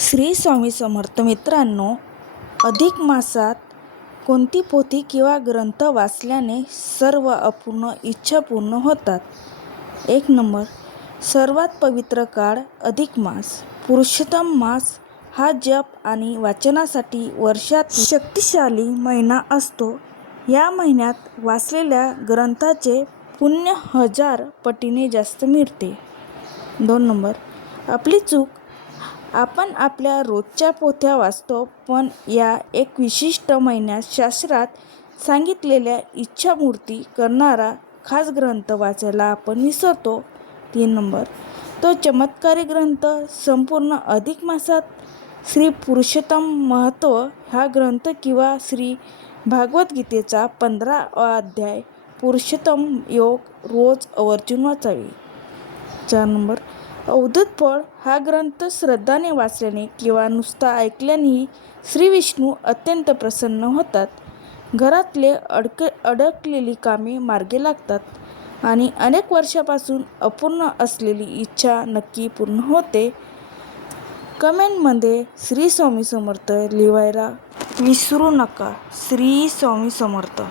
श्री स्वामी समर्थ. मित्रांनो, अधिक मासात कोणती पोथी किंवा ग्रंथ वाचल्याने सर्व अपूर्ण इच्छा पूर्ण होतात? 1 नंबर, सर्वात पवित्र काळ अधिक मास. पुरुषोत्तम मास हा जप आणि वाचनासाठी वर्षातील शक्तिशाली महिना असतो. या महिन्यात वाचलेल्या ग्रंथाचे पुण्य 1000 पटीने जास्त मिळते. 2 नंबर, आपली चूक. आपण आपल्या रोजच्या पोथ्या वाचतो, पण या एक विशिष्ट महिन्यात शास्त्रात सांगितलेल्या इच्छापूर्ती करणारा खास ग्रंथ वाचायला आपण विसरतो. 3 नंबर, तो चमत्कारी ग्रंथ. संपूर्ण अधिक मासात श्री पुरुषोत्तम महत्त्व हा ग्रंथ किंवा श्री भागवद्गीतेचा 15वा अध्याय पुरुषोत्तम योग रोज आवर्जून वाचावे. 4 नंबर, अवधूत फळ. हा ग्रंथ श्रद्धाने वाचल्याने किंवा नुसता ऐकल्यानेही श्री विष्णू अत्यंत प्रसन्न होतात. घरातले अडकलेली कामे मार्गी लागतात आणि अनेक वर्षापासून अपूर्ण असलेली इच्छा नक्की पूर्ण होते. कमेंटमध्ये श्री स्वामी समर्थ लिहायला विसरू नका. श्री स्वामी समर्थ.